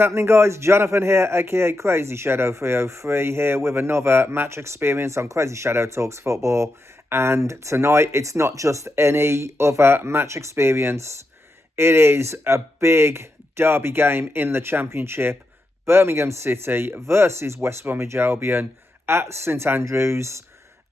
happening, guys? Jonathan here, aka CrazyShadow 303, here with another match experience on CrazyShadow Talks Football. And tonight, it's not just any other match experience. It is a big derby game in the Championship. Birmingham City versus West Bromwich Albion at St Andrews.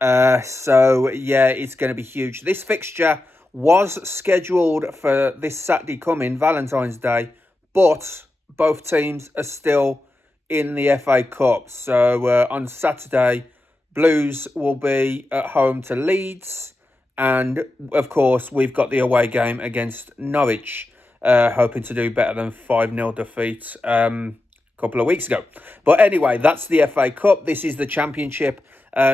So, yeah, it's going to be huge. This fixture was scheduled for this Saturday coming, Valentine's Day, but both teams are still in the FA Cup. So on Saturday, Blues will be at home to Leeds. And, of course, we've got the away game against Norwich, hoping to do better than 5-0 defeat a couple of weeks ago. But anyway, that's the FA Cup. This is the Championship.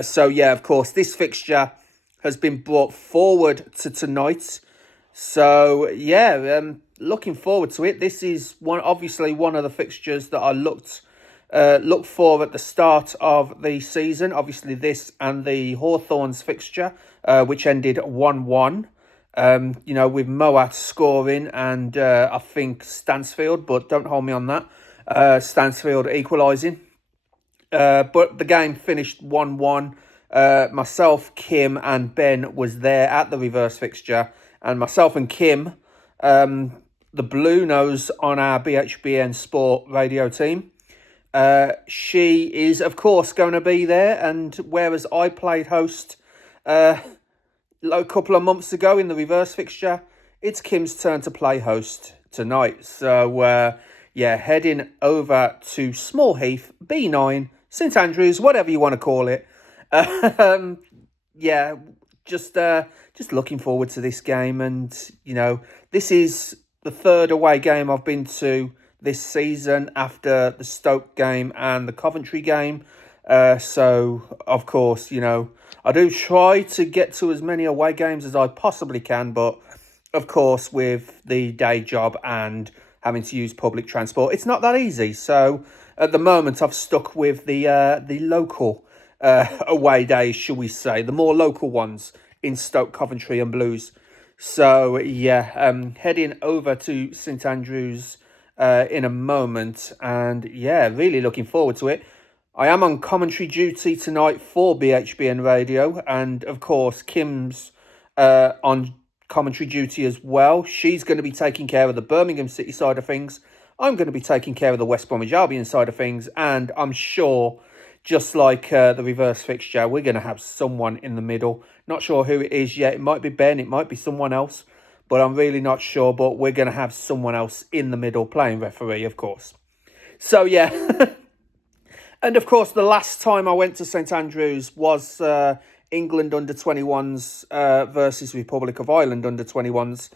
So, yeah, of course, this fixture has been brought forward to tonight. So, yeah, looking forward to it. This is obviously one of the fixtures that I looked for at the start of the season. Obviously, this and the Hawthorns fixture, which ended 1-1. With Moat scoring and I think Stansfield, but don't hold me on that. Stansfield equalising. But the game finished 1-1. Myself, Kim and Ben was there at the reverse fixture. And myself and Kim, the Blue Nose on our BHBN Sport radio team, she is, of course, going to be there. And whereas I played host a couple of months ago in the reverse fixture, it's Kim's turn to play host tonight. So, heading over to Small Heath, B9, St Andrews, whatever you want to call it. Just looking forward to this game. And, this is the third away game I've been to this season after the Stoke game and the Coventry game. So, of course, I do try to get to as many away games as I possibly can. But, of course, with the day job and having to use public transport, it's not that easy. So, at the moment, I've stuck with the local away days, shall we say, the more local ones in Stoke, Coventry and Blues. So, heading over to St Andrews in a moment. And, really looking forward to it. I am on commentary duty tonight for BHBN Radio. And, of course, Kim's on commentary duty as well. She's going to be taking care of the Birmingham City side of things. I'm going to be taking care of the West Bromwich Albion side of things. And I'm sure, just like the reverse fixture, we're going to have someone in the middle. Not sure who it is yet. It might be Ben. It might be someone else. But I'm really not sure. But we're going to have someone else in the middle playing referee, of course. So, yeah. And, of course, the last time I went to St Andrews was England under-21s versus Republic of Ireland under-21s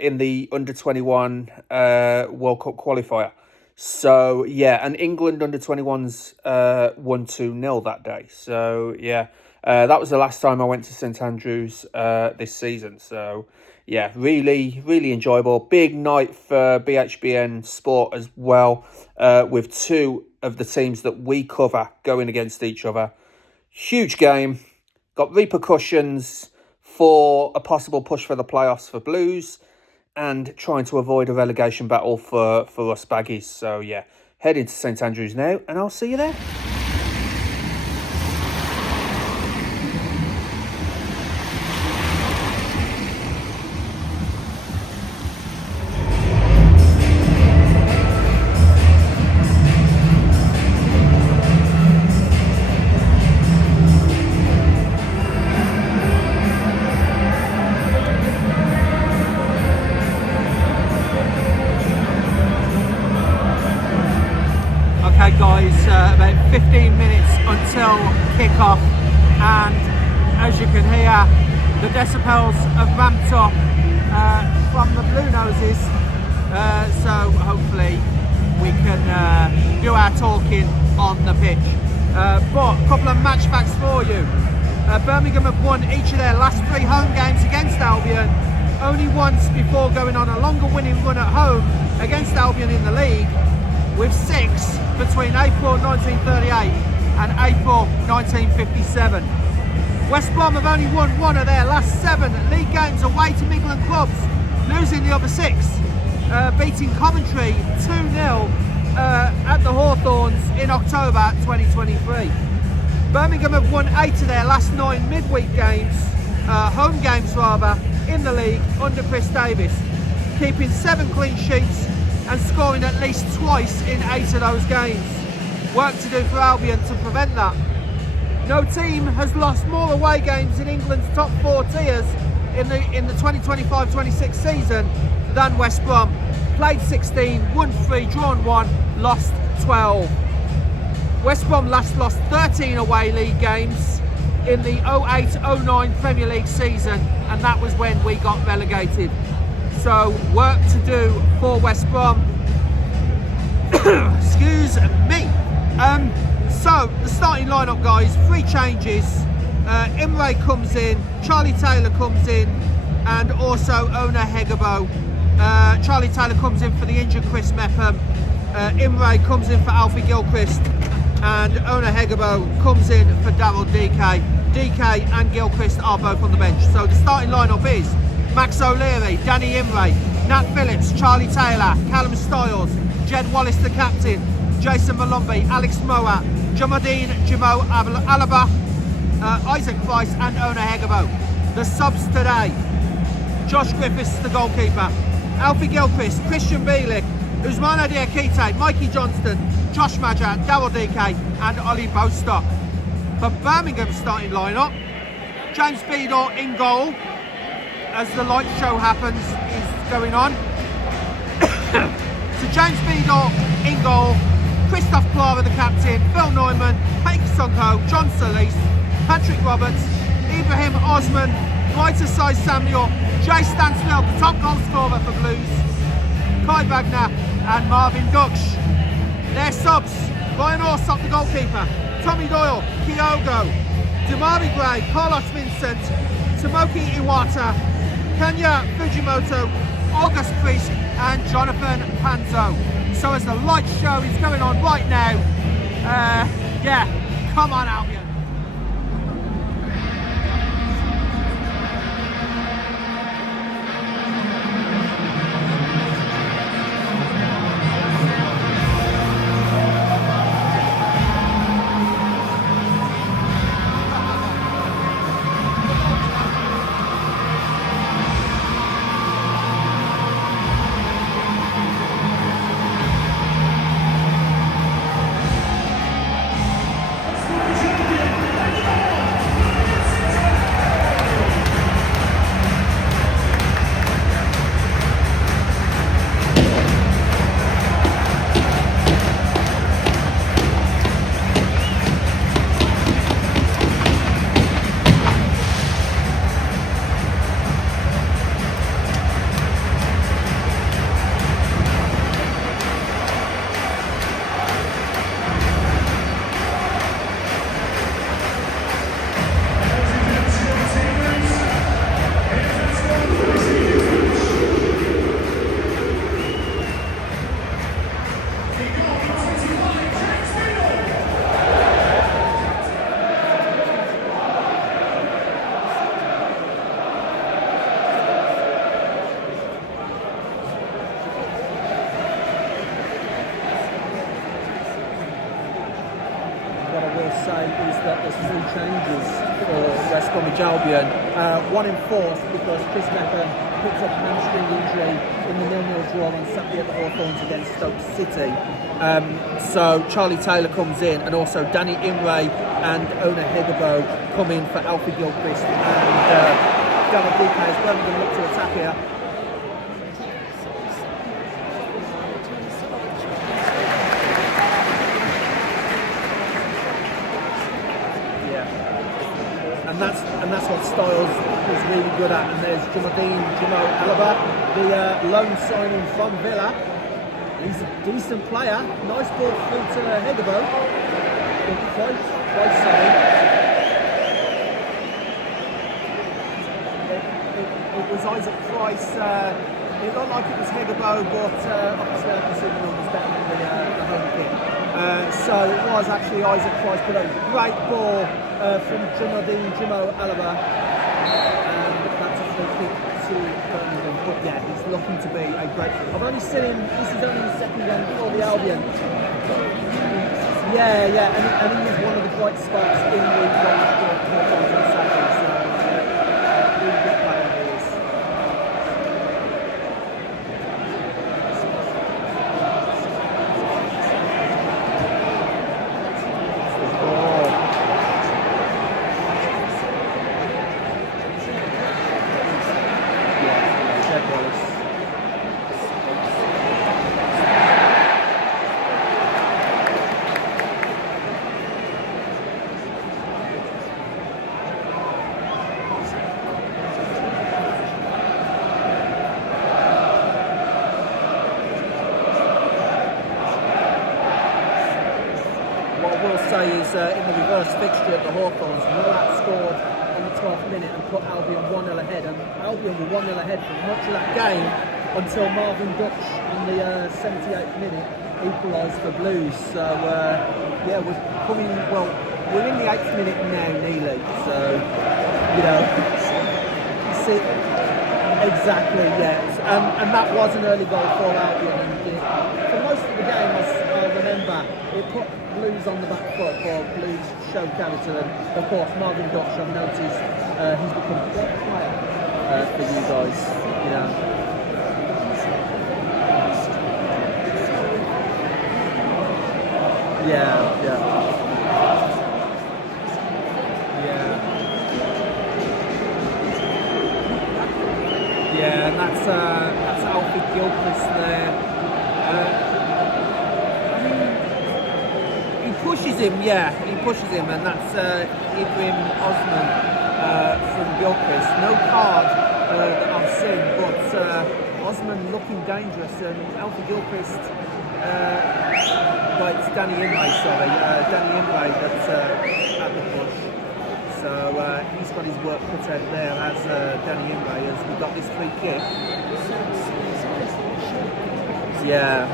in the under-21 World Cup qualifier. So, and England under-21s won 2-0 that day. So, that was the last time I went to St Andrews this season. So, really, really enjoyable. Big night for BHBN Sport as well, with two of the teams that we cover going against each other. Huge game. Got repercussions for a possible push for the playoffs for Blues and trying to avoid a relegation battle for us Baggies. So, heading to St Andrews now, and I'll see you there. About 15 minutes until kick-off, and as you can hear, the decibels have ramped up from the Blue Noses, so hopefully we can do our talking on the pitch. But a couple of match facts for you. Birmingham have won each of their last 3 home games against Albion, only once before going on a longer winning run at home against Albion in the league, with 6 between April 1938 and April 1957. West Brom have only won 1 of their last 7 league games away to Midland clubs, losing the other 6, beating Coventry 2-0 at the Hawthorns in October 2023. Birmingham have won 8 of their last 9 midweek games, home games rather, in the league under Chris Davis, keeping 7 clean sheets and scoring at least twice in 8 of those games. Work to do for Albion to prevent that. No team has lost more away games in England's top 4 tiers in the 2025-26 season than West Brom. Played 16, won 3, drawn 1, lost 12. West Brom last lost 13 away league games in the 08-09 Premier League season, and that was when we got relegated. So work to do for West Brom. Excuse me. So the starting lineup, guys, 3 changes. Imre comes in, Charlie Taylor comes in, and also Ona Hegebo. Charlie Taylor comes in for the injured Chris Mepham. Imre comes in for Alfie Gilchrist, and Ona Hegebo comes in for Daryl DK. DK and Gilchrist are both on the bench. So the starting lineup is Max O'Leary, Danny Imre, Nat Phillips, Charlie Taylor, Callum Stiles, Jed Wallace the captain, Jason Malumbi, Alex Moat, Jamadine Jimo Alaba, Isaac Price and Ona Hegebo. The subs today: Josh Griffiths the goalkeeper, Alfie Gilchrist, Christian Bielik, Ousmane Diakite, Mikey Johnston, Josh Madger, Daryl DK and Ollie Bostock. For Birmingham's starting lineup, James Beadle in goal, as the light show happens is going on. So James Beadle in goal, Christoph Clara the captain, Phil Neumann, Hank Sonko, John Solis, Patrick Roberts, Ibrahim Osman, Writer Size Samuel, Jay Stansfield, the top goal scorer for Blues, Kai Wagner and Marvin Duksh. Their subs: Ryan Orsop the goalkeeper, Tommy Doyle, Kyogo, Damari Gray, Carlos Vincent, Tomoki Iwata, Kenya Fujimoto, August Priest and Jonathan Panzo. So as the light show is going on right now, yeah, come on Albion. Albion, one enforced because Chris Mepham picked up a hamstring injury in the 0-0 draw on Saturday at the Hawthorns against Stoke City. So Charlie Taylor comes in, and also Danny Imre and Ona Hegebo come in for Alfie Gilchrist and Daryl DK as Birmingham look to attack here. And that's what Styles is really good at. And there's Jamadine Jimo Alaba, the loan signing from Villa. He's a decent player. Nice ball through to Hegebo. Quite solid. It was Isaac Price. It looked like it was Hegebo, but obviously I can see the numbers better than the home kit. So it was actually Isaac Price, but a great ball from Jamadine Jimo Alaba, and that's a free kick to Birmingham. but yeah, he's looking to be a great. I've only seen him. This is only his second game for the Albion. Yeah, and he was one of the bright spots in the quarterfinals on Saturday. So really good player he is. Is in the reverse fixture at the Hawthorns, Murat scored on the 12th minute and put Albion 1-0 ahead, and Albion were 1-0 ahead for much of that game until Marvin Dutch in the 78th minute equalised for Blues. So yeah, we're coming, well, we're in the 8th minute now nearly, so you know, see, exactly, yes, and that was an early goal for Albion, and for most of the game I remember it put Blues on the back foot, or Blues showed character, and of course Marvin Dutch, I've noticed he's become a great player for you guys, you know. Yeah. Yeah, and that's Alfie Gilchrist there. He pushes him, and that's Ibrahim Osman from Gilchrist. No card that I've seen, but Osman looking dangerous, and Alfie Gilchrist, well, it's Danny Imlay that's at the push. So he's got his work cut out there as Danny Imlay, as we got this free kick. Yeah.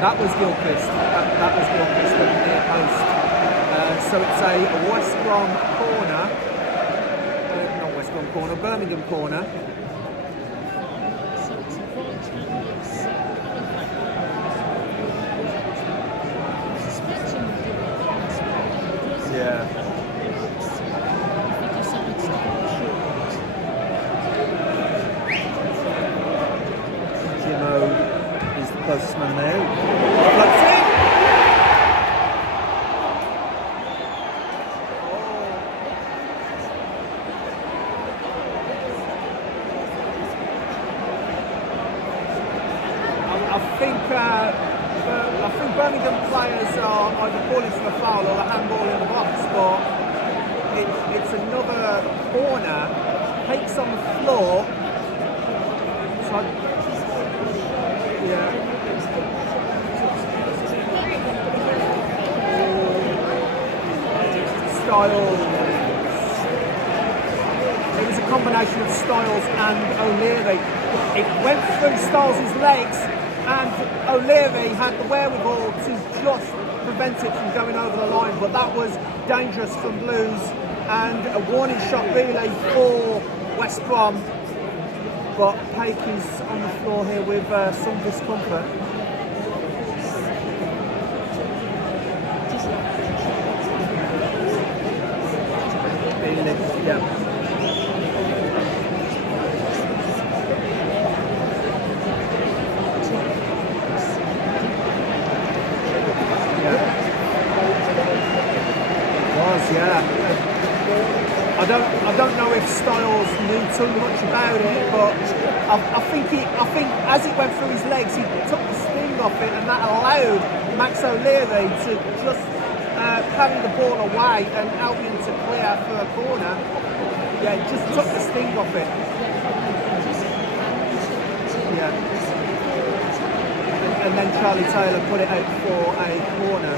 That was Gilchrist. That was Gilchrist at the near post. So it's a West Brom corner. Not West Brom corner, Birmingham corner. Yeah. Jimmo is the closest man there. I think Birmingham players are either calling for a foul or a handball in the box, but it's another corner. Hakes on the floor. So, yeah. Styles. It was a combination of Styles and O'Leary. It went through Styles' legs, and O'Leary had the wherewithal to just prevent it from going over the line, but that was dangerous from Blues, and a warning shot really for West Brom. But Paik is on the floor here with some discomfort. Ellis, yeah. I don't know if Styles knew too much about it, but I think as it went through his legs, he took the sting off it, and that allowed Max O'Leary to just carry the ball away and Albion to clear for a corner. Yeah, it just took the sting off it. Yeah. And then Charlie Taylor put it out for a corner.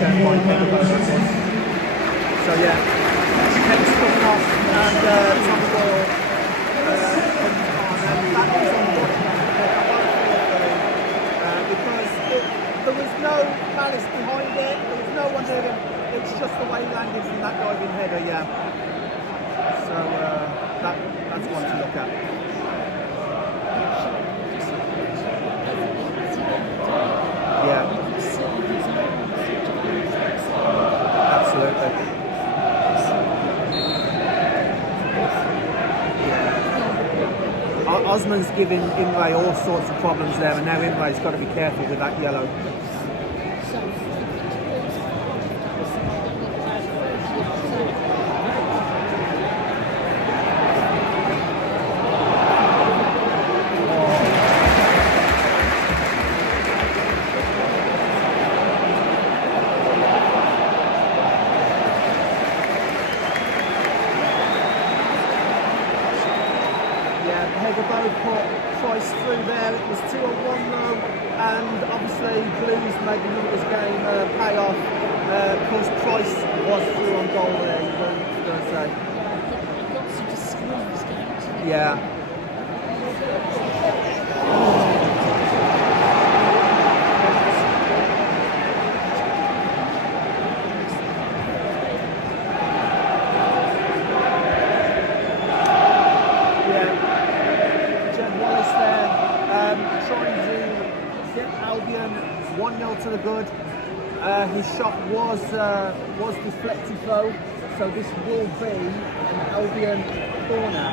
down by Hegerberg it was. So yeah, Head's coming off and Tommy Doyle comes on, and that is unfortunate because there was no malice behind it, there was no one doing it, it's just the way he landed from that diving header, yeah. So that's one to look at. Yeah. Absolutely. Yeah. Osman's giving Imre all sorts of problems there, and now Imre's got to be careful with that yellow. Yeah. Jed Wallace there, trying to get Albion 1-0 to the good. His shot was deflected though, so this will be an Albion corner.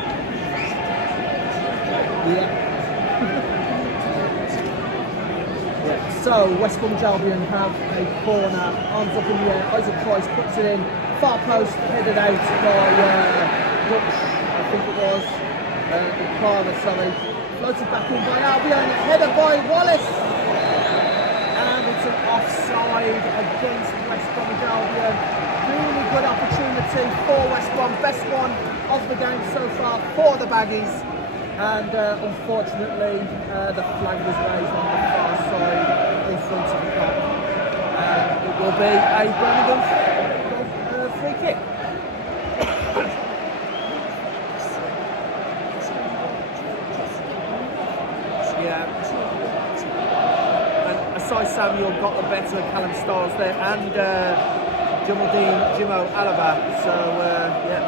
Yeah. So West Bromwich Albion have a corner, arms up in the air, Isaac Price puts it in, far post, headed out by Dutch, I think it was, Clara, sorry, floated back in by Albion, header by Wallace, and it's an offside against West Bromwich Albion. Really good opportunity for West Brom, best one of the game so far for the Baggies. And unfortunately, the flag was raised on the far side in front of the goal. It will be a Birmingham free kick. Yeah. And Asai Samuel got the better of Callum Stiles there, and Jimo Alaba. So, yeah.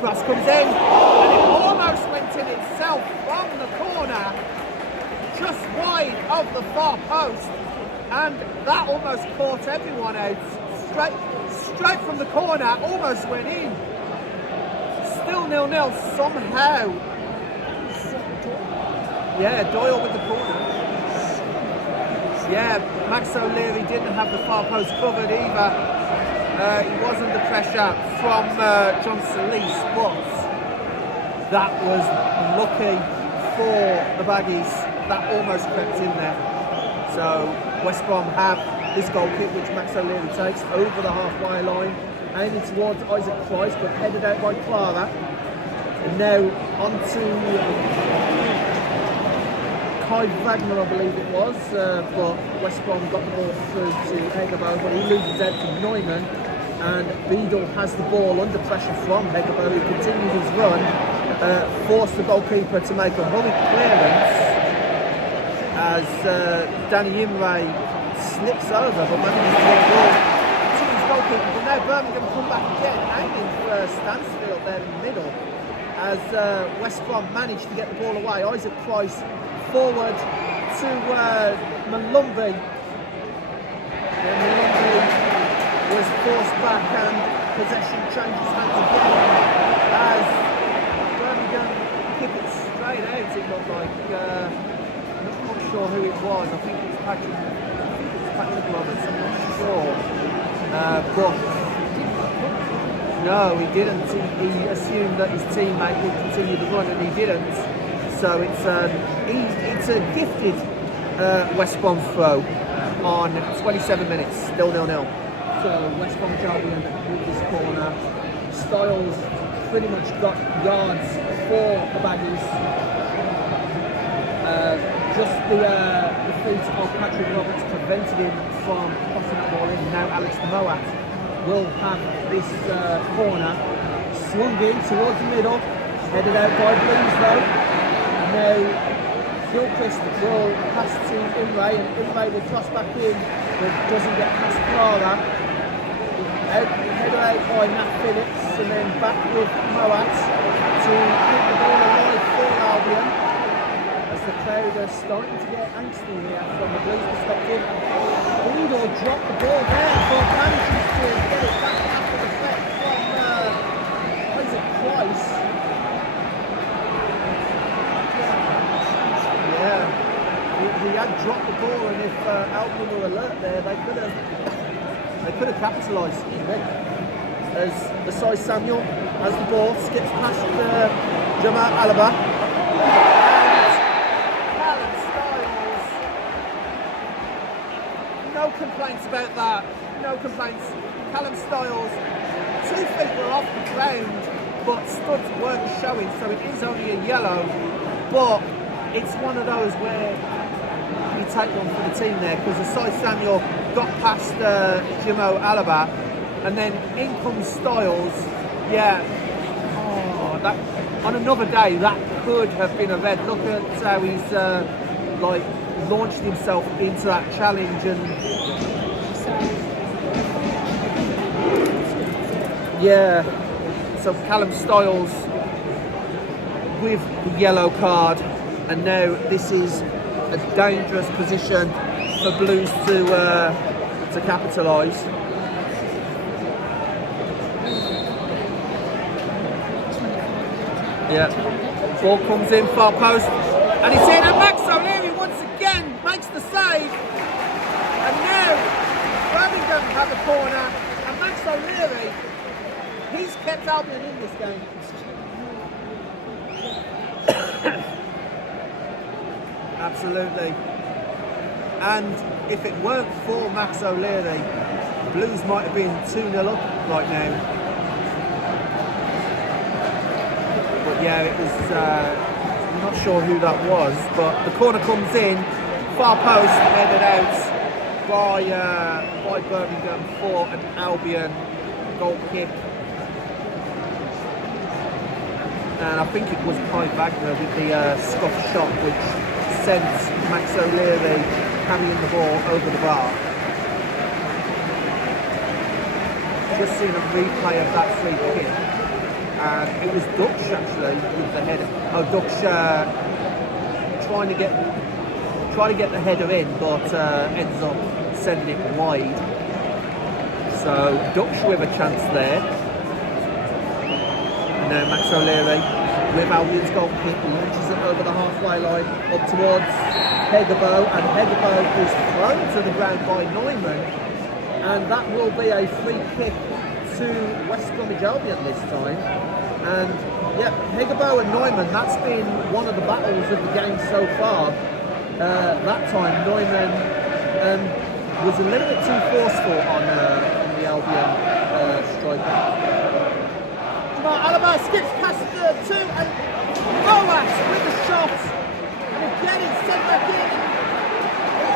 Cross comes in, and it almost went in itself from the corner, just wide of the far post, and that almost caught everyone out. Straight from the corner, almost went in. Still 0-0 somehow. Yeah, Doyle with the corner. Yeah, Max O'Leary didn't have the far post covered either. He was under pressure from John Solis, but that was lucky for the Baggies. That almost crept in there. So West Brom have this goal kick, which Max O'Leary takes over the halfway line, aiming towards Isaac Price, but headed out by Clara. And now on to Kai Wagner, I believe it was, but West Brom got the ball through to Hegerbo, but he loses out to Neumann. And Beadle has the ball under pressure from Hegerbo, who continued his run, forced the goalkeeper to make a hurried clearance as Danny Imre slips over, but manages to get the ball to his goalkeeper. But now Birmingham come back again, hanging for Stansfield there in the middle, as West Brom managed to get the ball away. Isaac Price forward to Malumbi. Was forced back, and possession changes hands again as Birmingham kick it straight out. It looked like I'm not sure who it was. I think it's Patrick Roberts. I'm not sure, but no, he didn't. He assumed that his teammate would continue the run, and he didn't. So it's a gifted West Brom throw on 27 minutes, still 0-0. So West Brom Albion with this corner. Stiles pretty much got yards for the Baggies. Just the feet of Patrick Roberts prevented him from crossing the ball in. Now Alex Moat will have this corner swung in towards the middle, headed out by Blues though. Now Gilchrist will pass to Imre, and Imre will cross back in, but doesn't get past Clara. Headed out by Nat Phillips, and then back with Moat to keep the ball alive for Albion. As the crowd are starting to get angsty here from the Blues perspective. Beadle dropped the ball there, but manages to get it back after the threat from Isaac Price. Yeah, he had dropped the ball, and if Albion were alert there, they could have capitalised. As Asai Samuel has the ball, skips past Jamal Alaba. No complaints about that. No complaints. Callum Styles, 2 feet were off the ground, but studs weren't showing, so it is only a yellow. But it's one of those where you take one for the team there, because Asai Samuel got past Jimo Alaba, and then in comes Styles. Yeah. Oh, that on another day that could have been a red. Look at how he's launched himself into that challenge, and yeah, so Callum Styles with the yellow card, and now this is a dangerous position for Blues to capitalise. Yeah, ball comes in far post, and it's in, and Max O'Leary once again makes the save, and now Birmingham have a corner, and Max O'Leary, he's kept Albion in this game. Absolutely. And if it weren't for Max O'Leary, Blues might have been 2-0 up right now. But yeah, it was, I'm not sure who that was, but the corner comes in, far post, headed out by Birmingham for an Albion goal kick. And I think it was Kai Wagner with the scuff shot, which sent Max O'Leary carrying the ball over the bar. Just seen a replay of that free kick, and it was Dutch actually with the header. Oh, Dutch trying to get the header in, but ends up sending it wide. So Dutch with a chance there. And now Max O'Leary with Albion's goal kick, launches it over the halfway line up towards Hegebo, and Hegebo is thrown to the ground by Neumann, and that will be a free kick to West Bromwich Albion this time. And yeah, Hegebo and Neumann, that's been one of the battles of the game so far. That time Neumann was a little bit too forceful on the Albion striker. Alaba skips past the 2, and Boas with the shot, and again it's sent back in.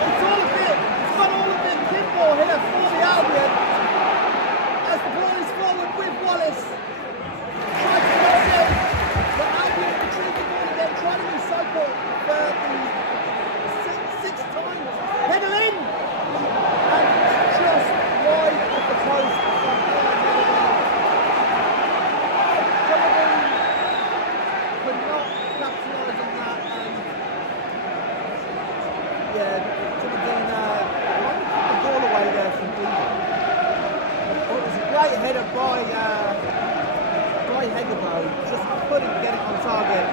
It's got all a bit pinball here for the Albion as the ball is forward with Wallace. Tries to cross in, but Albion retrieve the ball again, trying to recycle for the sixth time. Header in, and just wide of the post. Header by Hegebo, just couldn't get it on target,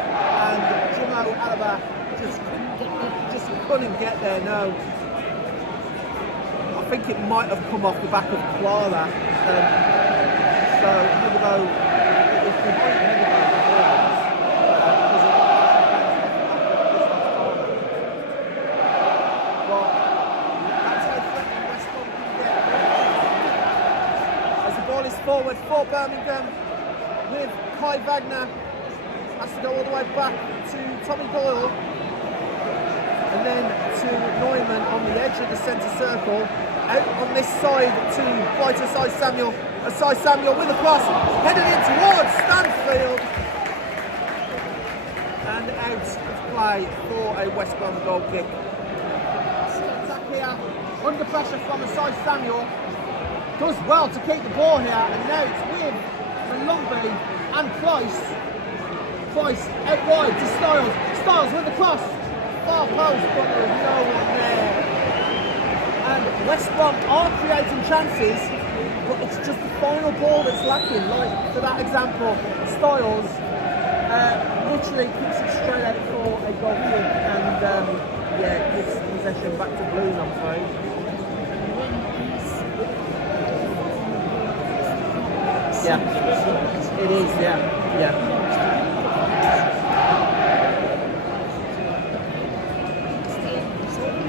and Jimo Alaba just couldn't get there. No, I think it might have come off the back of Clara, so Hegebo, it was behind Hegebo but that's how threatening West Brom can get. Ball is forward for Birmingham with Kai Wagner. Has to go all the way back to Tommy Doyle. and then to Neumann on the edge of the centre circle. Out on this side to right Asai Samuel. Asai Samuel with a cross, headed in towards Stanfield. And out of play for a West Brom goal kick. Attack here, under pressure from Asai Samuel. Does well to keep the ball here, and now it's with Malumbi and Price. Price out wide to Styles. Styles with the cross. Far post, but there's no one there. And West Brom are creating chances, but it's just the final ball that's lacking. Like for that example, Styles literally kicks it straight out for a goal kick, and yeah, gives possession back to Blues, I'm afraid. Yeah, it is, yeah.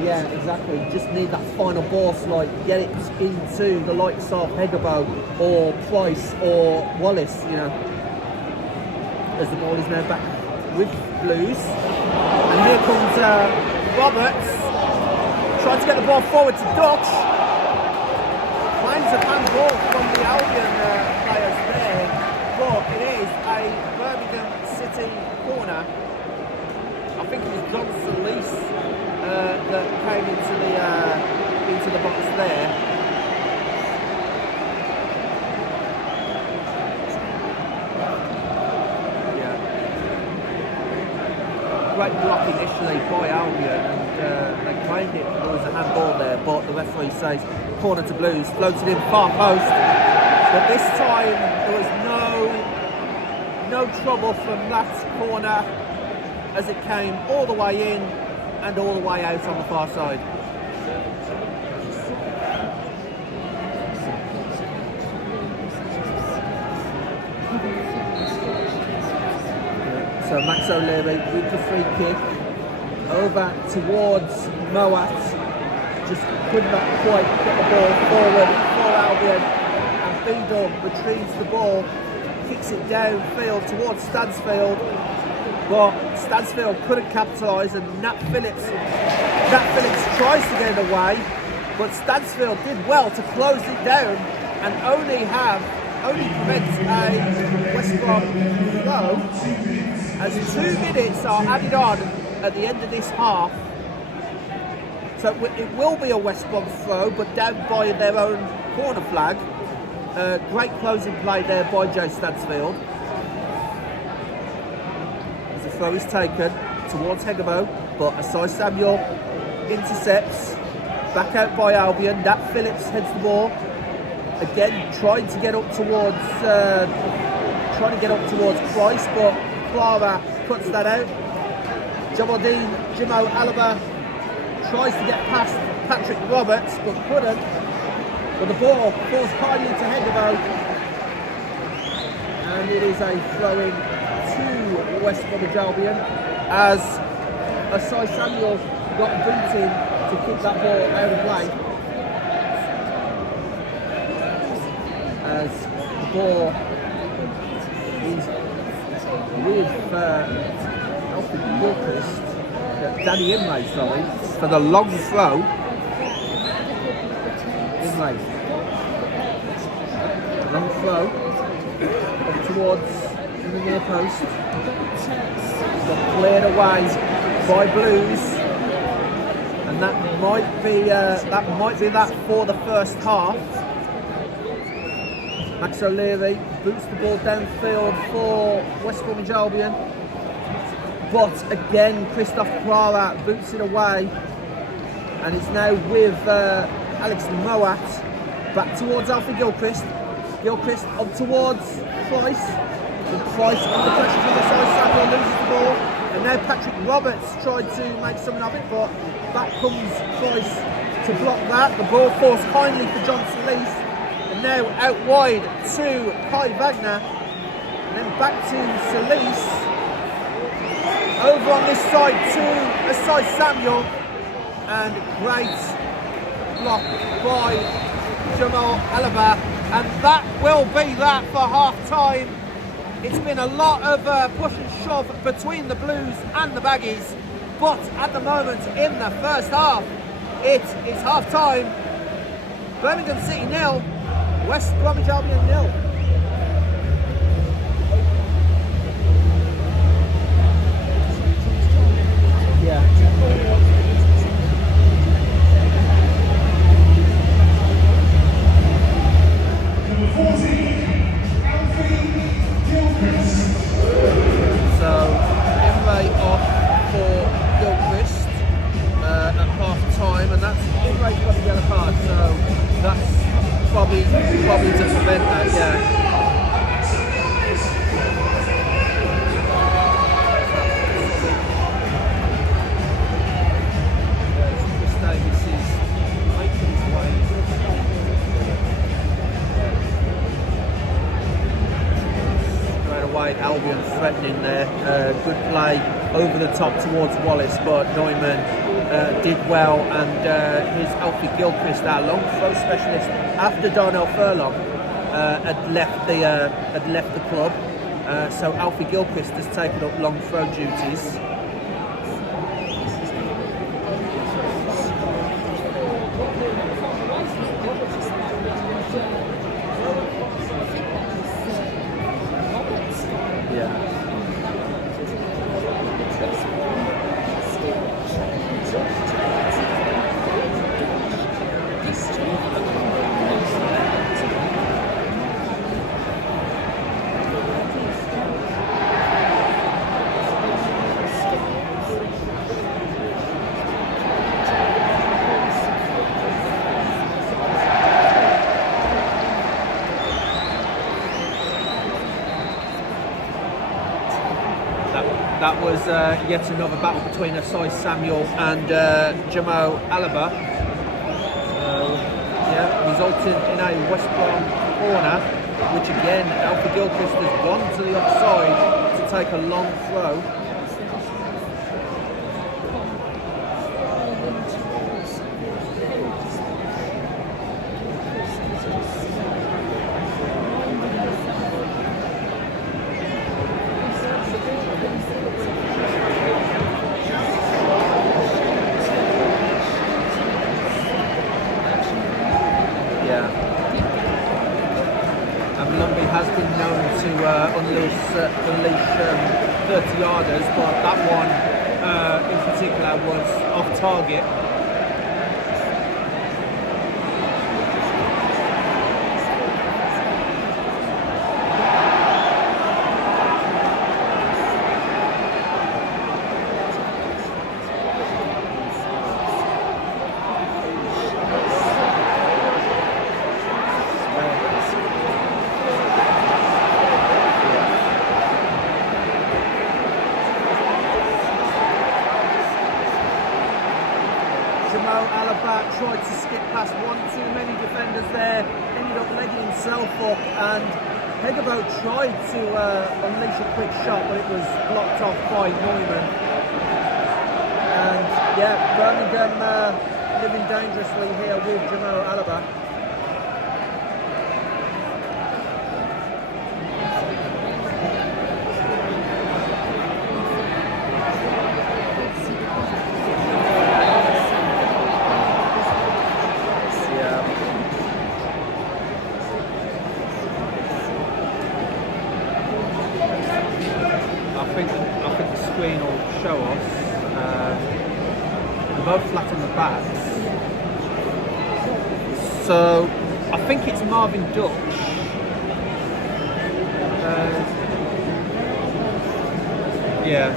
Yeah, exactly. Just need that final ball slide, get it into the likes of Hegabo or Price or Wallace, you know. As the ball is now back with Blues. And here comes Roberts. Trying to get the ball forward to Dutch. Finds a handball from the Albion players there, but it is a Birmingham City corner. I think it was John Solis that came into the box there. Yeah. Great block initially by Albion, and they claimed it there was a handball there, but the referee says corner to Blues, floated in far post. But this time there was no trouble from that corner as it came all the way in and all the way out on the far side. So Max O'Leary with the free kick over towards Moat. Just could not quite get the ball forward for Albion, and Beadle retrieves the ball, kicks it downfield towards Stansfield. But Stansfield couldn't capitalise, and Nat Phillips tries to get it away, but Stansfield did well to close it down and only prevent a West Brom throw as 2 minutes are added on at the end of this half. So it will be a West Brom throw, but down by their own corner flag. Great closing play there by Joe Stansfield. Throw is taken towards Hegabo, but Asai Samuel intercepts. Back out by Albion. Nat Phillips heads the ball. Again, trying to get up towards Price, but Clara cuts that out. Jimo Alaba tries to get past Patrick Roberts, but couldn't. But the ball falls kindly to Hegabo, and it is a throw-in to West Bromwich Albion as Asai Samuel got boot in to kick that ball out of play. As the ball is with Alfred Gilchrist, Danny Imlay, for the long throw. Imlay. Long throw up towards the near post. Got cleared away by Blues, and that might be that for the first half. Max O'Leary boots the ball downfield for West Bromwich Albion, but again Christoph Clara boots it away, and it's now with Alex Moat back towards Alfie Gilchrist. Gilchrist up towards Price. Price under pressure from the side, Samuel loses the ball, and now Patrick Roberts tried to make something of it, but back comes Price to block that. The ball falls kindly for John Solis, and now out wide to Kai Wagner, and then back to Solis. Over on this side to Asai Samuel, and great block by Jamal Alaba, and that will be that for half time. It's been a lot of push and shove between the Blues and the Baggies, But at the moment in the first half, it is half time. Birmingham City 0, West Bromwich Albion 0. Yeah. So, Imre off for Gilchrist at half time, and that's Imre's got a yellow card, so that's probably to prevent that, yeah. Albion threatening there, good play over the top towards Wallace, but Neumann did well, and his Alfie Gilchrist, our long throw specialist, after Darnell Furlong had left the club, so Alfie Gilchrist has taken up long throw duties. That was yet another battle between Asai Samuel and Jamo Alaba, resulting in a West Brom corner, which again Alfie Gilchrist has gone to the offside to take a long throw. Unleash 30-yarders, but that one in particular was off target. Tried to skip past one too many defenders there, ended up legging himself up, and Hegabo tried to unleash a quick shot, but it was blocked off by Neumann. And yeah, Birmingham living dangerously here with Jamo Alaba. Both flat on the backs. So I think it's Marvin Dutch. Yeah.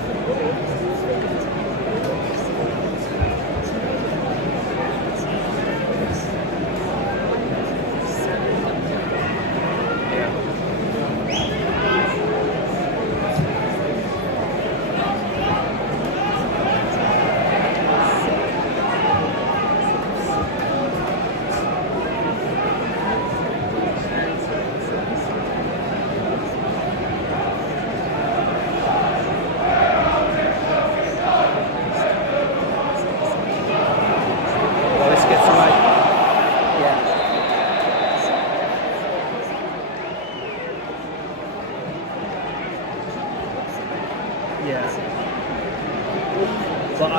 But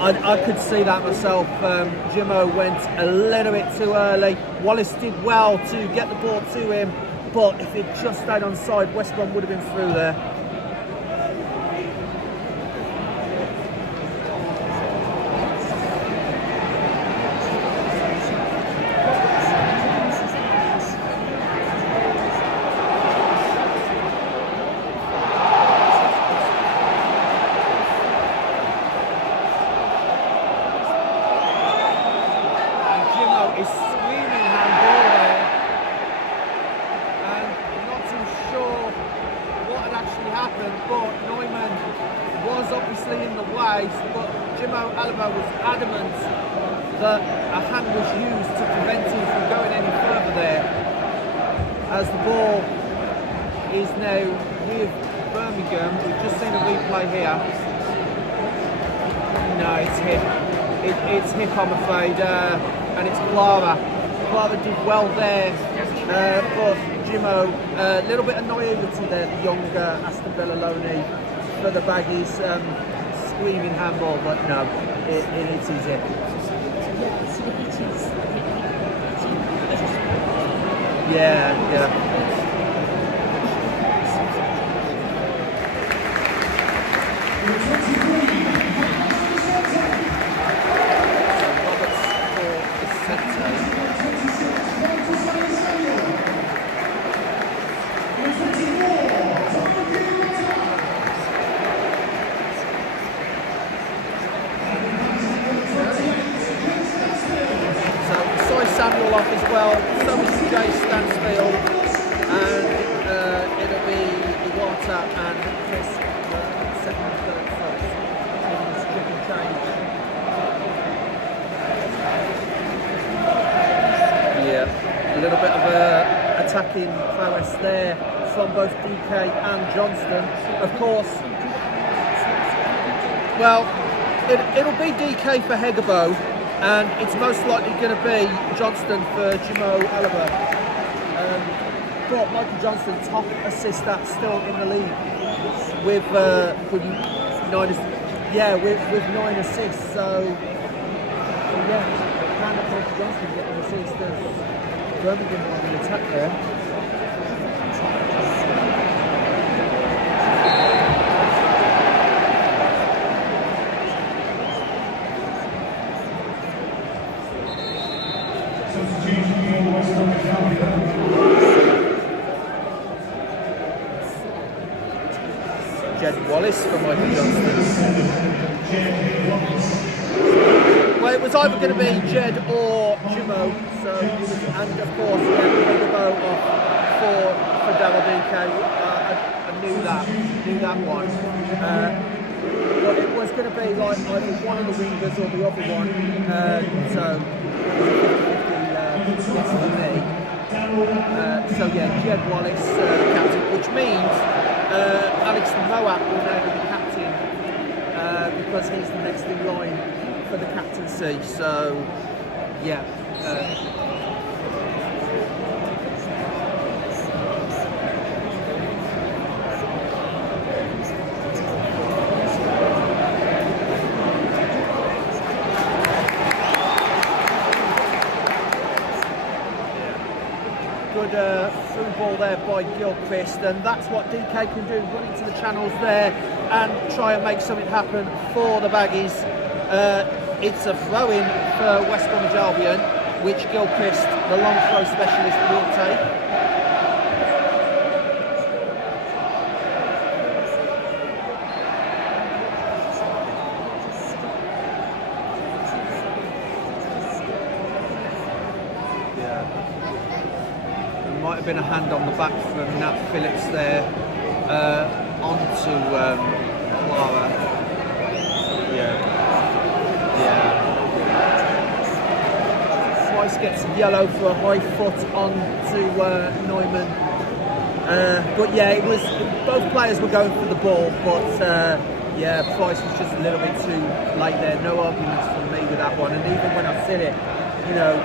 I could see that myself. Jimmo went a little bit too early. Wallace did well to get the ball to him, but if it just stayed on side, West Brom would have been through there. It's hip, I'm afraid, and it's Clara. Clara did well there, but Jimmo, a little bit of naivety there, the younger Aston Villa loanee for the Baggies, screaming handball, but no, it is easy. Yeah. Prowess there from both DK and Johnston. Of course, well, it'll be DK for Hegabo, and it's most likely going to be Johnston for Jimo Alaba. But Michael Johnston, top assister still in the league with 9 assists. So yeah, can Michael Johnston get an assist? Birmingham on the attack there. Jed Wallace for Michael Johnston. Well, it was either going to be Jed or Jimmo, so and of course Jimmo off for Daryl DK. I knew that one. But it was going to be like either one of the wingers or the other one. So yes for me. So yeah, Jed Wallace captain, which means Alex Moat will now be the captain because he's the next in line for the captaincy. So yeah. Good through ball there by Gilchrist, and that's what DK can do, run into the channels there and try and make something happen for the Baggies. It's a throw-in for West Bromwich Albion, which Gilchrist, the long throw specialist, will take. Been a hand on the back from Nat Phillips there onto Clara. Price gets yellow for a high foot onto Neumann. But yeah, it was both players were going for the ball, but yeah, Price was just a little bit too late there. No arguments from me with that one, and even when I said it, you know,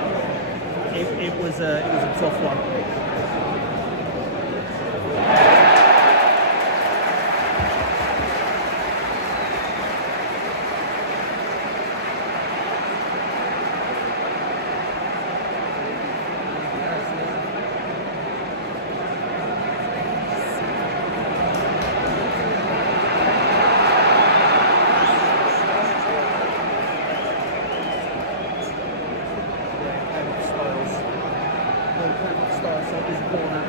it was a tough one. this corner.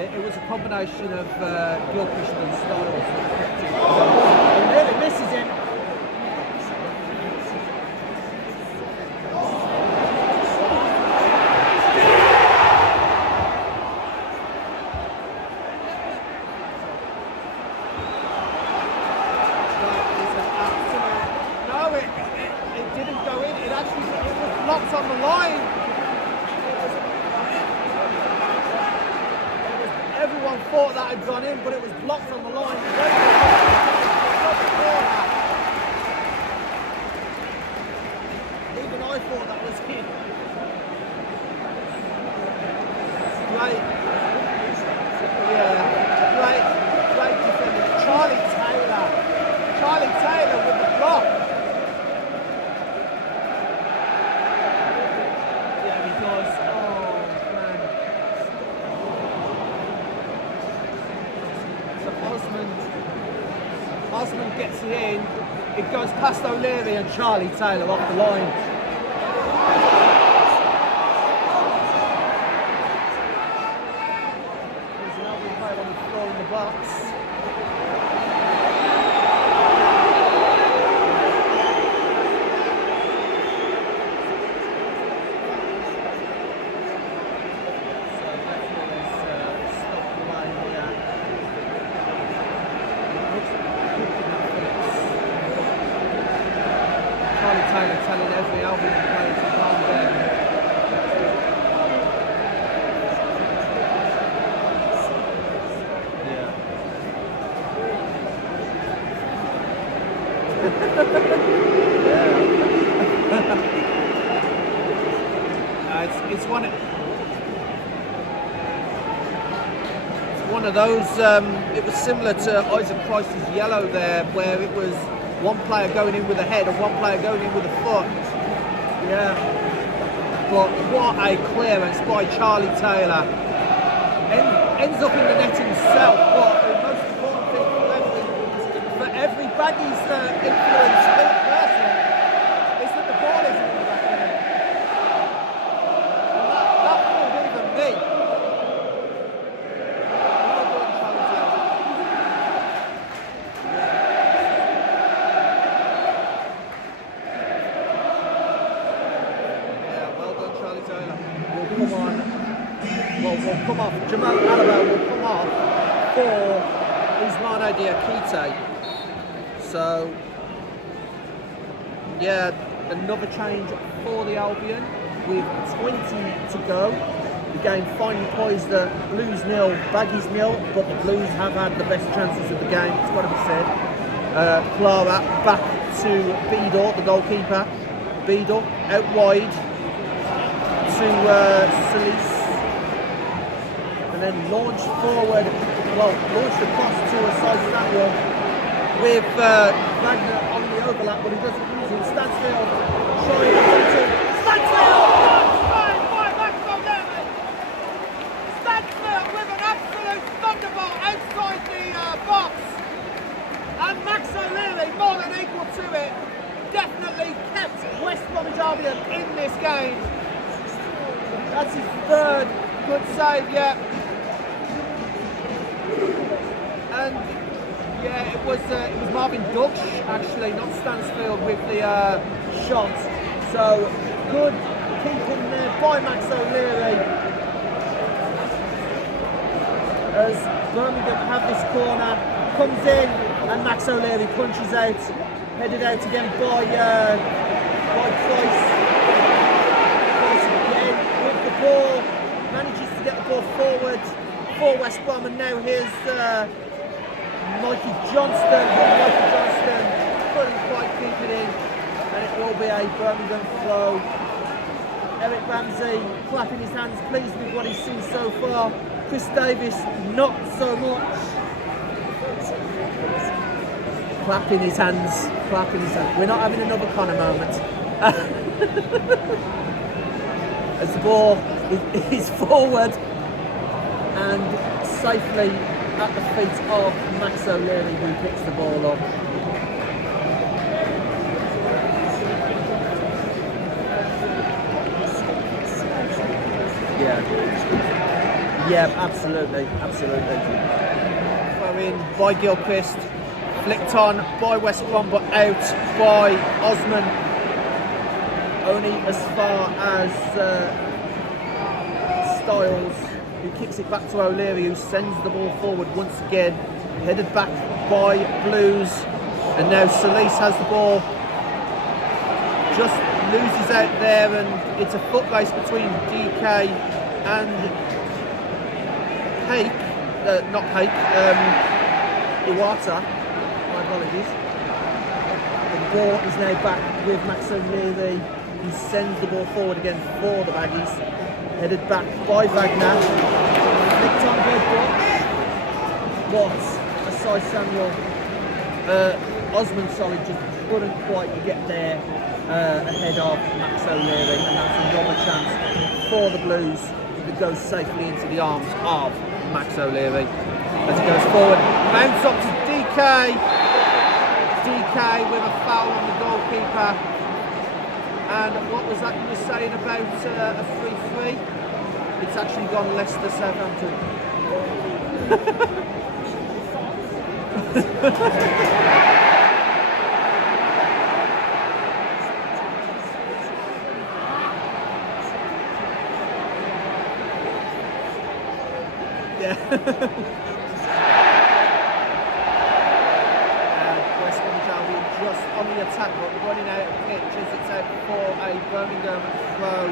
It was a combination of Gilchrist and Styles. He really misses him. No, it didn't go in. It was blocked on the line. Everyone thought that had gone in, but it was blocked on the line. Even I thought that was in. Great. Yeah, great defender. Charlie Taylor with the block. Yeah, he does. Osman gets it in, it goes past O'Leary and Charlie Taylor off the line. There's an Albion player on the floor in the box. Telling every Albion player to calm down. Yeah. It's one of those. It was similar to Isaac Price's yellow there, where it was one player going in with a head and one player going in with a foot. Yeah. But what a clearance by Charlie Taylor. Ends up in the net himself, but the most important thing for every Baggies influence person is that the ball isn't in the back of the net. And that fooled even me. Will come off. Jamal Alaba will come off for Ousmane Diakite. So, yeah, another change for the Albion with 20 to go. The game finally poised at Blues 0, Baggies 0, but the Blues have had the best chances of the game, it's got to be said. Clara back to Beadle, the goalkeeper. Beadle out wide to Solis. And then launched forward, launched across to a side Samuel with Wagner on the overlap, but he doesn't use it. Stansfield trying to Stansfield! Stansfield with an absolute thunderbolt outside the box. And Max O'Leary, more than equal to it, definitely kept West Bromwich Albion in this game. That's his third good save yet. And yeah, it was Marvin Dutch actually, not Stansfield, with the shot. So good keeping there by Max O'Leary as Birmingham have this corner, comes in and Max O'Leary punches out, headed out again by Price. Price again with the ball, manages to get the ball forward for West Brom, and now here's Mikey Johnston couldn't quite keep it in. and it will be a Birmingham throw. Eric Ramsey clapping his hands, pleased with what he's seen so far. Chris Davis, not so much. Clapping his hands. We're not having another Connor moment. As the ball is forward and safely at the feet of Max O'Leary, who picks the ball up. Yeah, absolutely. Throw in by Gilchrist, flicked on by West Brom, but out by Osman. Only as far as Styles, who kicks it back to O'Leary, who sends the ball forward once again. Headed back by Blues, and now Solis has the ball. Just loses out there, and it's a foot race between DK and Iwata. My apologies. The ball is now back with Max O'Leary. He sends the ball forward again for the Baggies. Headed back by Wagner. Flicked on by Bromwich. But Asai Samuel, Osman, just couldn't quite get there ahead of Max O'Leary, and that's another chance for the Blues that goes safely into the arms of Max O'Leary as he goes forward. Bounce up to DK. DK with a foul on the goalkeeper. And what was that you were saying about a 3-3? It's actually gone Leicester Southampton. Yeah. And West Bromwich Albion just on the attack, but running out of pitch as it's out for a Birmingham throw.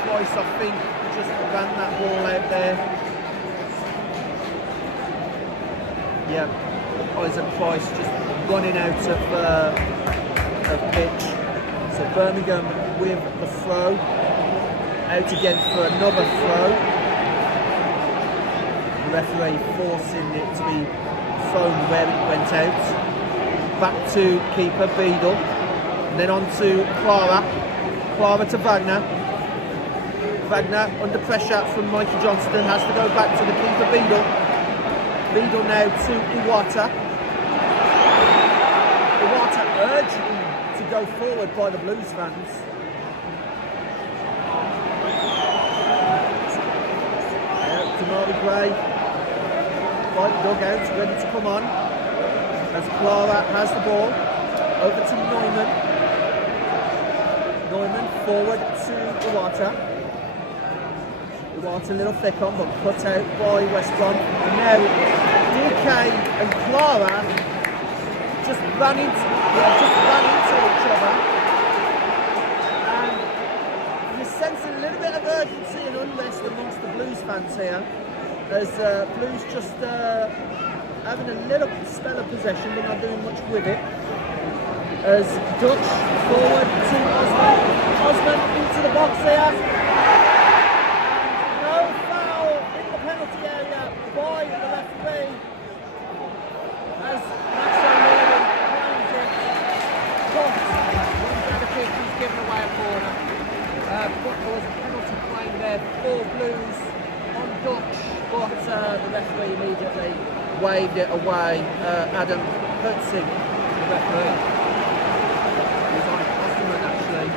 Price, I think, just ran that ball out there. Yeah, Isaac Price just running out of pitch. So Birmingham with the throw. Out again for another throw. The referee forcing it to be thrown where it went out. Back to keeper Beadle. And then on to Clara. Clara to Wagner. Wagner under pressure from Mikey Johnston, has to go back to the keeper Beadle. Beadle now to Iwata. Iwata urging to go forward by the Blues fans. Damari Gray by the dugout, ready to come on. As Clara has the ball, over to Neumann. Neumann forward to Iwata. Iwata a little thick on, but cut out by West Brom. And now DK and Clara just ran into each other. And you sense a little bit of urgency and unrest amongst the Blues fans here, as Blues just having a little spell of possession, but not doing much with it. As Dutch forward to Osman. Osman into the box here. And no foul in the penalty area by the referee. As Max O'Leary climbs it. But runs out of pitch, he's given away a corner. But there was a penalty claim there for Blues on Dutch, but the referee immediately waved it away. Adam Hertzig, the referee, was on Osman actually,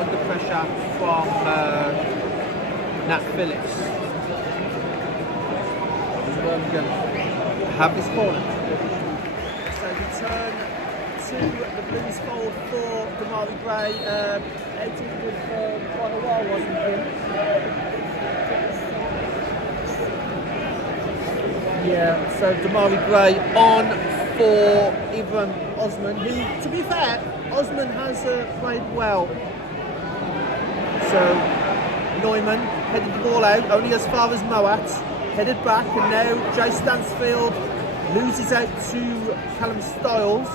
under pressure from Nat Phillips. Birmingham have this corner. So return to the Blues fold for Damari Gray. 18 good for quite a while, wasn't he? Yeah, so Damari Gray on for Ibrahim Osman, who, to be fair, Osman has played well. So Neumann headed the ball out, only as far as Moat, headed back, and now Jay Stansfield loses out to Callum Styles.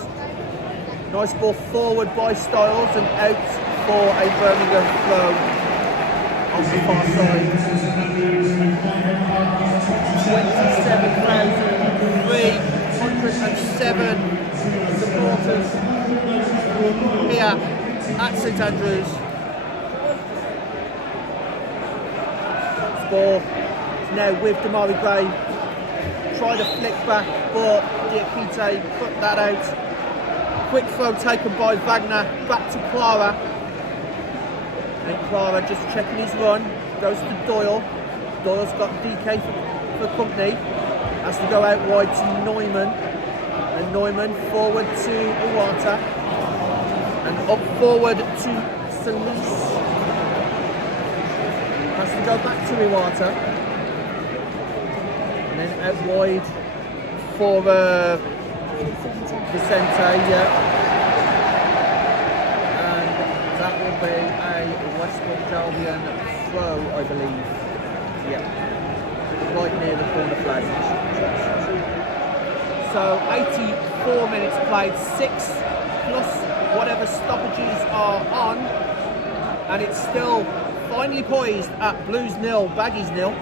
Nice ball forward by Styles and out for a Birmingham throw on the far side. 27,307 supporters here at St Andrews. This ball is now with Damari Gray. Tried a flick back, but Diakite put that out. Quick throw taken by Wagner, back to Clara. And Clara just checking his run, goes to Doyle. Doyle's got DK for company. Has to go out wide to Neumann. And Neumann forward to Iwata. And up forward to Solis. Has to go back to Iwata. And then out wide for Vicente, yeah. And that will be a West Bromwich Albion throw, I believe. Yeah. Right near the corner flag. So 84 minutes played, 6 plus whatever stoppages are on. And it's still finally poised at Blues 0, Baggies 0.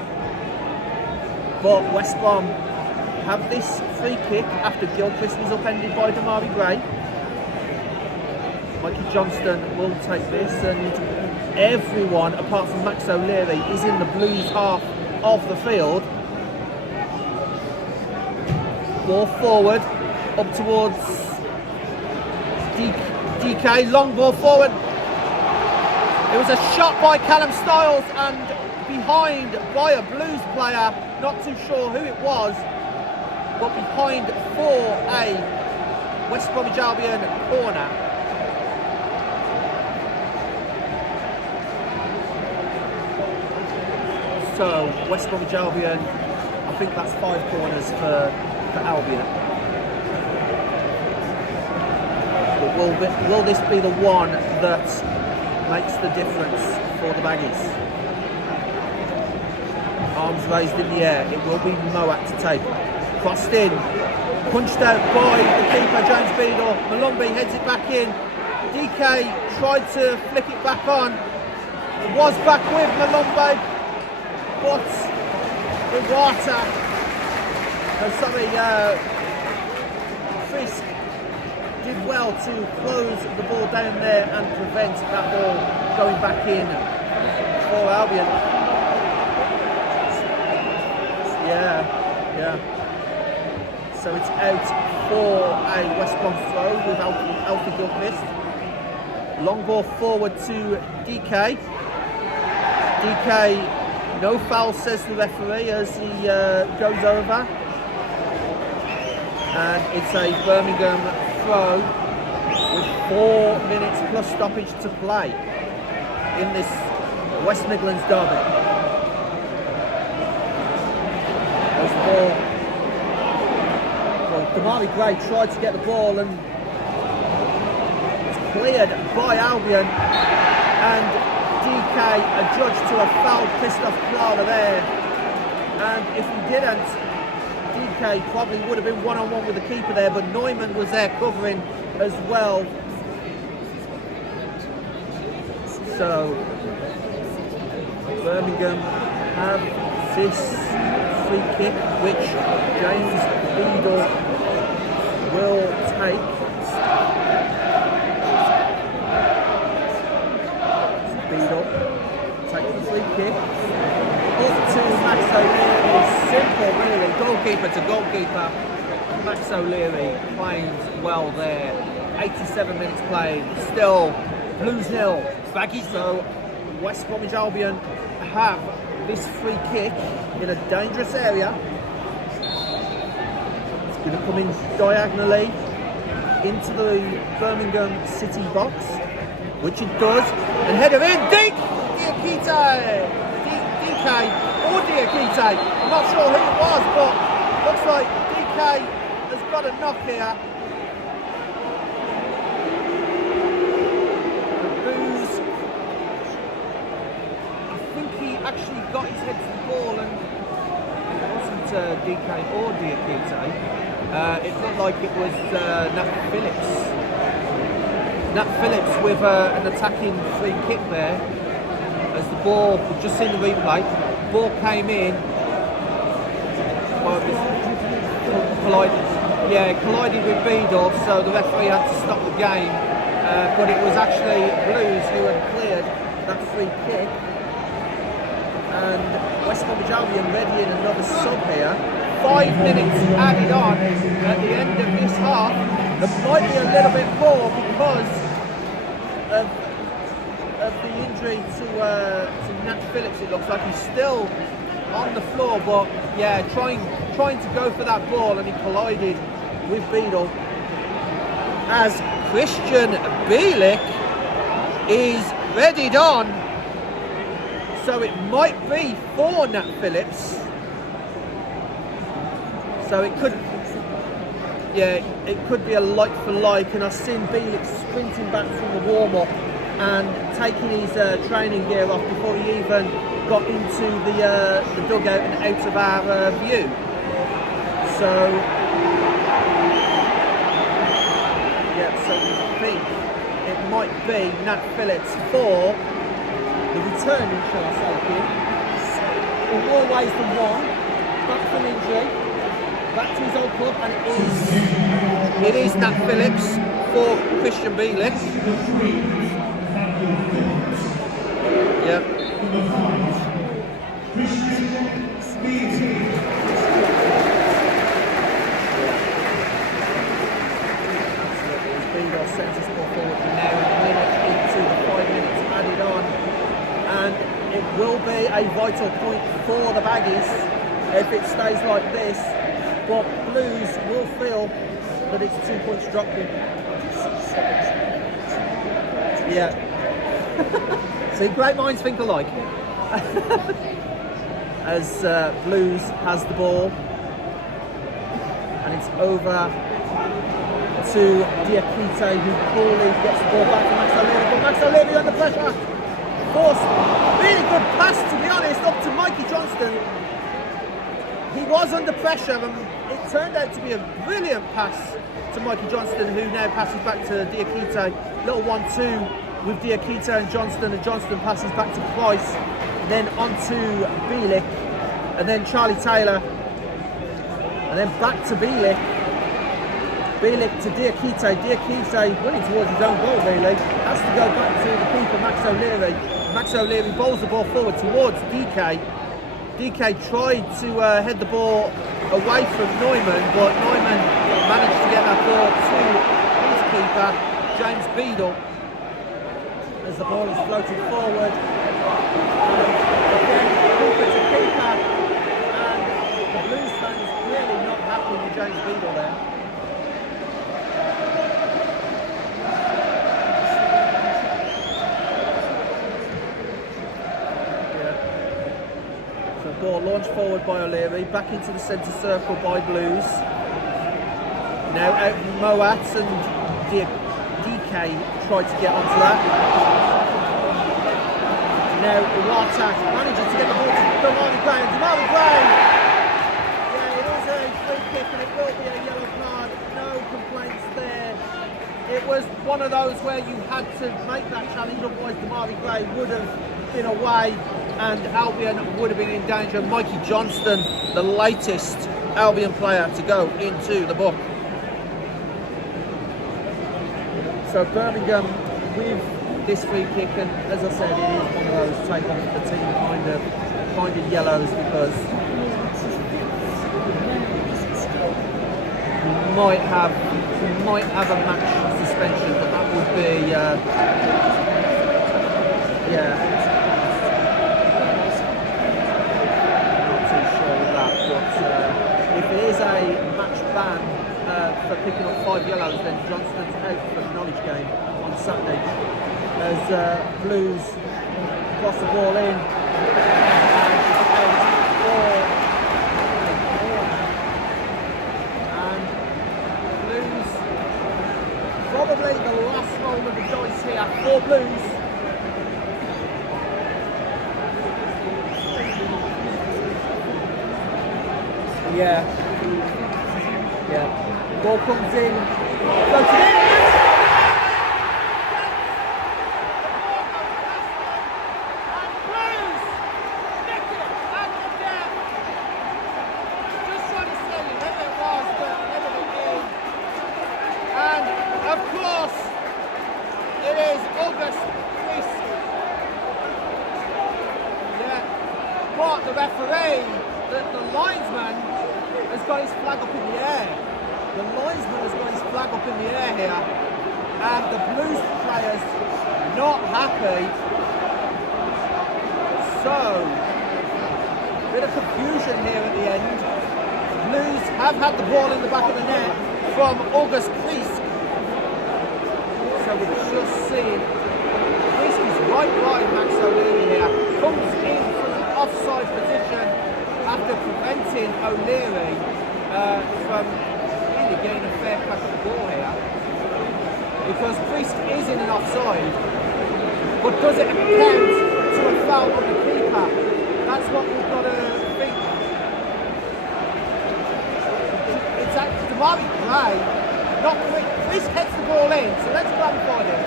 But West Brom have this free kick after Gilchrist was upended by Damari Gray. Mikey Johnston will take this, and everyone apart from Max O'Leary is in the Blues half of the field. Ball forward, up towards DK, long ball forward. It was a shot by Callum Styles and behind by a Blues player, not too sure who it was, but behind for a West Bromwich Albion corner. So West Bromwich Albion, I think that's 5 corners for Albion. But will this be the one that makes the difference for the Baggies? Arms raised in the air, it will be Moat to take. Crossed in, punched out by the keeper, James Beadle. Malumbi heads it back in. DK tried to flick it back on. It was back with Malumbi, but Fisk did well to close the ball down there and prevent that ball going back in for Albion. Yeah. So it's out for a West Brom throw with Alfie Gilchrist. Long ball forward to DK. DK, no foul, says the referee as he goes over. And it's a Birmingham throw with 4 minutes plus stoppage to play in this West Midlands derby. Well, Damari Gray tried to get the ball and it's cleared by Albion, and DK adjudged to a foul Christoph Clara there, and if he didn't, DK probably would have been one-on-one with the keeper there, but Neumann was there covering as well. So Birmingham have this free kick, which James Beadle will take. Beadle takes the free kick up to Max O'Leary. Simple, really, goalkeeper to goalkeeper. Max O'Leary playing well there. 87 minutes played, still Blues 0, Baggies 0. West Bromwich Albion have this free kick in a dangerous area. It's going to come in diagonally into the Birmingham City box, which it does, and header in, DK or Diakite, I'm not sure who it was, but looks like DK has got a knock here. Actually got his head to the ball, and it wasn't DK or Diakite. It looked like it was Nat Phillips Nat Phillips with an attacking free kick there. As the ball, we've just seen the replay, ball came in, well, collided with Beadle, so the referee had to stop the game, but it was actually Blues who had cleared that free kick, and West Bromwich Albion ready in another sub here. 5 minutes added on at the end of this half. There might be a little bit more because of the injury to Nat Phillips. It looks like he's still on the floor, but yeah, trying to go for that ball, and he collided with Beadle. As Christian Bielik is readied on, so it might be for Nat Phillips. So it could be a like for like, and I've seen Bielik sprinting back from the warm up and taking his training gear off before he even got into the dugout and out of our view. So I think it might be Nat Phillips for the returning, shall I say, here. Always the one, back from injury, back to his old club, and it is Nat Phillips for Christian Bielik. Yeah. Beadle sends his ball forward now, a minute into the 5 minutes added on, and it will be a vital point for the Baggies if it stays like this, but Blues will feel that it's 2 points dropped in. Yeah. See, great minds think alike. As Blues has the ball, and it's over to Diakite, who poorly gets the ball back to Max O'Leary, but Max O'Leary under pressure. Forced, really good pass, to be honest, up to Mikey Johnston. He was under pressure, and it turned out to be a brilliant pass to Mikey Johnston, who now passes back to Diakite. Little 1-2 with Diakite and Johnston passes back to Price, then on to Bielik, and then Charlie Taylor, and then back to Bielik. Bielik to Diakite. Diakite running towards his own goal, really. Has to go back to the keeper, Max O'Leary. Max O'Leary bowls the ball forward towards DK. DK tried to head the ball away from Neumann, but Neumann managed to get that ball to his keeper, James Beadle. As the ball is floated forward, again, keeper to keeper, and the Blues fans clearly not happy with James Beadle there. So ball launched forward by O'Leary, back into the centre circle by Blues. Now out Moat, and DK tried to get onto that. Now Iwata manages to get the ball to Damari Gray, and Damari Gray! Yeah, it is a free kick and it will be a yellow card, no complaints there. It was one of those where you had to make that challenge, otherwise Damari Gray would have been away and Albion would have been in danger. Mikey Johnston, the latest Albion player to go into the book. So Birmingham with this free kick, and as I said, it is one of those take off the team kind of yellows, because you might have a match suspension, but that would be yeah. Not too sure of that, but if it is a match ban for picking up 5 yellows, then Johnston's out for the Knowledge game on Saturday. As Blues cross the ball in, and Blues probably the last roll of the dice here for Blues. Yeah. Ball comes in, floats it in. is August Priest. Yeah, but the referee, the linesman, has got his flag up in the air. The linesman has got his flag up in the air here, and the Blues players not happy. So, bit of confusion here at the end. Blues have had the ball in the back of the net from August Priest. So we're just seeing Priest is right behind Max O'Leary here. Comes in from an offside position after preventing O'Leary from really getting a fair cut of the ball here. Because Priest is in an offside, but does it count to a foul on the keeper? That's what we've got to think. It's actually Damari Gray, not Priest heads the ball in, so let's clarify this.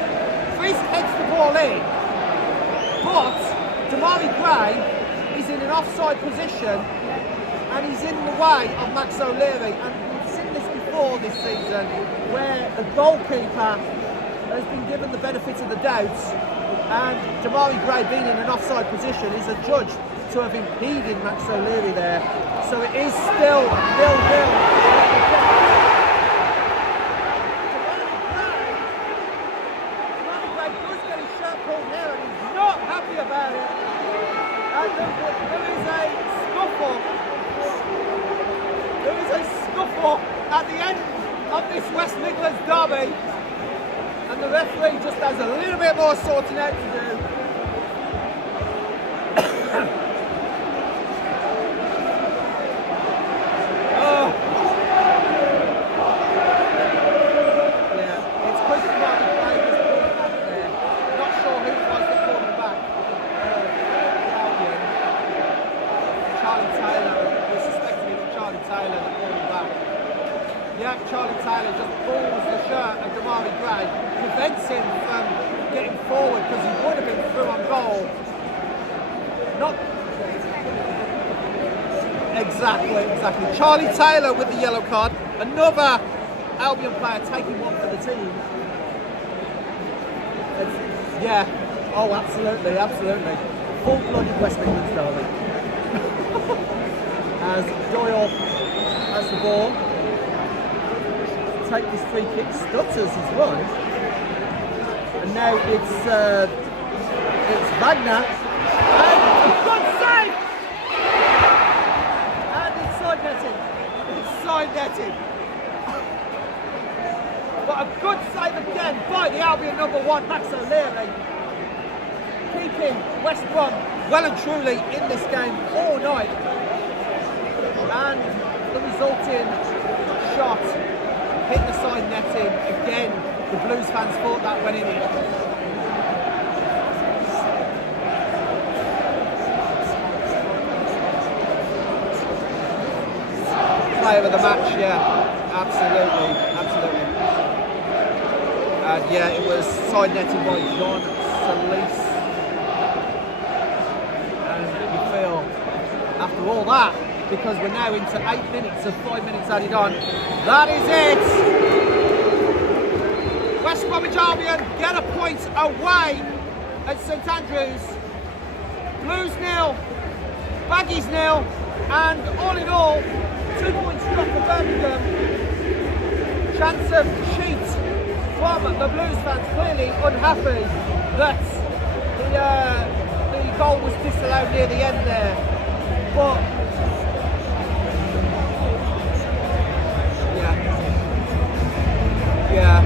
Priest heads the ball in, but Damari Gray is in an offside position and he's in the way of Max O'Leary. And we've seen this before this season, where the goalkeeper has been given the benefit of the doubt, and Damari Gray being in an offside position is adjudged to have impeded Max O'Leary there. So it is still 0-0. Damari Gray does get his shirt pulled here and he's not happy about it. And there is a scuffle. There is a scuffle at the end of this West Midlands derby. And the referee just has a little bit more sorting out to do. Yeah, it's Chris Martin playing this ball back there. Not sure who was the cornerback. Albion. Charlie Taylor. We're suspecting it's Charlie Taylor, the cornerback. Yeah, Charlie Taylor just pulls the shirt of Damari Gray, prevents him from getting forward because he would have been through on goal. Not exactly. Charlie Taylor with the yellow card. Another Albion player taking one for the team. Yeah. Oh, absolutely. Full-blooded West Midlands derby. As Doyle has the ball. Take this free kick, stutters his run, and now it's Wagner, and a good save, and it's side netting, but a good save again by the Albion number 1, Max O'Leary, keeping West Brom well and truly in this game all night, and the resulting shot hit the side netting again. The Blues fans thought that went in it. Player of the match, yeah, absolutely. And yeah, it was side netting by John Solis. And you feel, after all that, because we're now into 8 minutes of 5 minutes added on. That is it! West Bromwich Albion get a point away at St Andrews. Blues 0, Baggies 0, and all in all, 2 points drop for Birmingham. Chance of cheat from the Blues fans, clearly unhappy that the goal was disallowed near the end there. But yeah,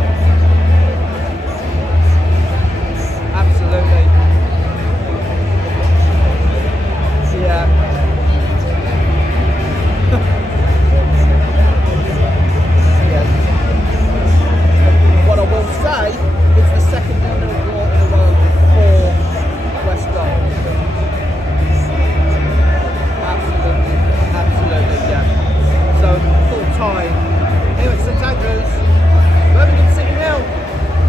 absolutely. Yeah. Yeah. What I will say is the second 0-0 draw in a row for West Brom. Absolutely, yeah. So full time here at St Andrews. Birmingham City 0,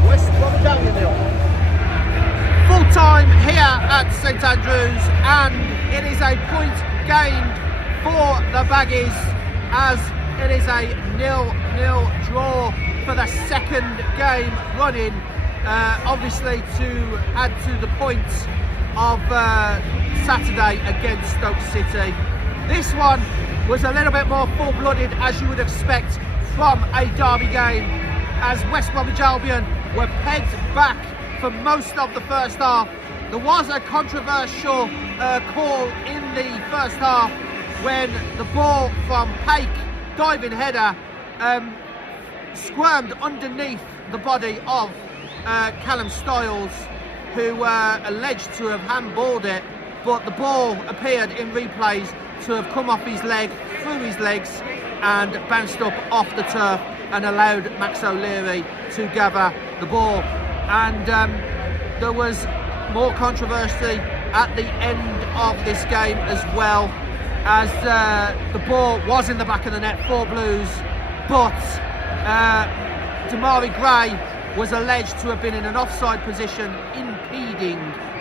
West Bromwich Albion 0. Full time here at St Andrews, and it is a point gained for the Baggies as it is a 0-0 draw for the second game running obviously to add to the points of Saturday against Stoke City. This one was a little bit more full-blooded, as you would expect from a derby game, as West Bromwich Albion were pegged back for most of the first half. There was a controversial call in the first half when the ball from Paik, diving header, squirmed underneath the body of Callum Stiles, who were alleged to have handballed it, but the ball appeared in replays to have come off his leg, through his legs, and bounced up off the turf and allowed Max O'Leary to gather the ball. And there was more controversy at the end of this game as well, as the ball was in the back of the net for Blues, but Damari Gray was alleged to have been in an offside position, impeding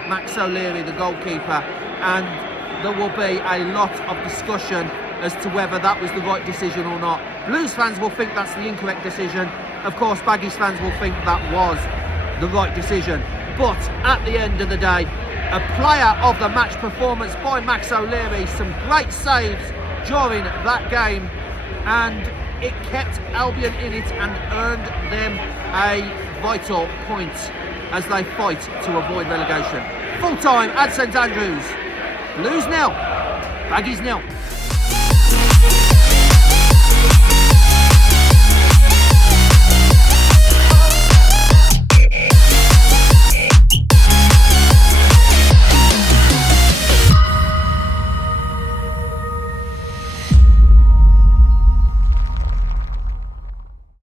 Max O'Leary, the goalkeeper, and there will be a lot of discussion as to whether that was the right decision or not. Blues fans will think that's the incorrect decision. Of course, Baggies fans will think that was the right decision. But at the end of the day, a player of the match performance by Max O'Leary, some great saves during that game, and it kept Albion in it and earned them a vital point as they fight to avoid relegation. Full time at St Andrews, Blues 0, Baggies 0.